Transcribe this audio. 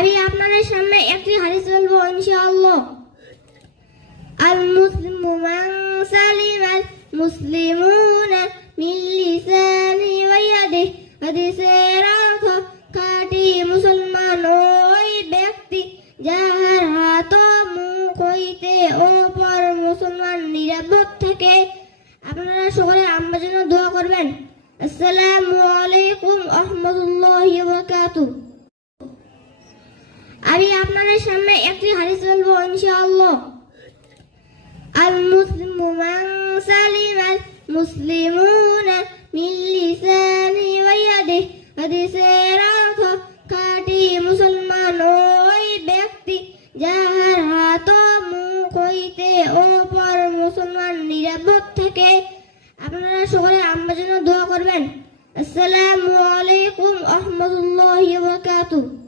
আমি আপনাদের সামনে একটি হাদিস বলবো ইনশাআল্লাহ। আল মুসলিমু মান সালিমাল মুসলিমুনা মিন লিসানি ওয়া ইয়াদিহি। হাদিসের অর্থ, খাঁটি মুসলমান ওই ব্যক্তি যাহার হাত ও মুখ হইতে অপর মুসলমান নিরাপদ থাকে। আপনারা সকলে আমার জন্য দোয়া করবেন। আসসালামু আলাইকুম ওয়া রাহমাতুল্লাহি ওয়া বারাকাতুহু। আমি আপনাদের সামনে একটি হাদিস বলবো ইনশাআল্লাহ। আল মুসলিমু মান সালিমাল মুসলিমুনা মিন লিসানি ওয়া ইয়াদিহি। হাদিসের অর্থ, খাঁটি মুসলমান ওই ব্যক্তি যাহার হাত ও মুখ হইতে অপর মুসলমান নিরাপদ থাকে। আপনারা সকলে আমার জন্য দোয়া করবেন। আসসালামু আলাইকুম ওয়া রাহমাতুল্লাহি ওয়া বারাকাতুহু।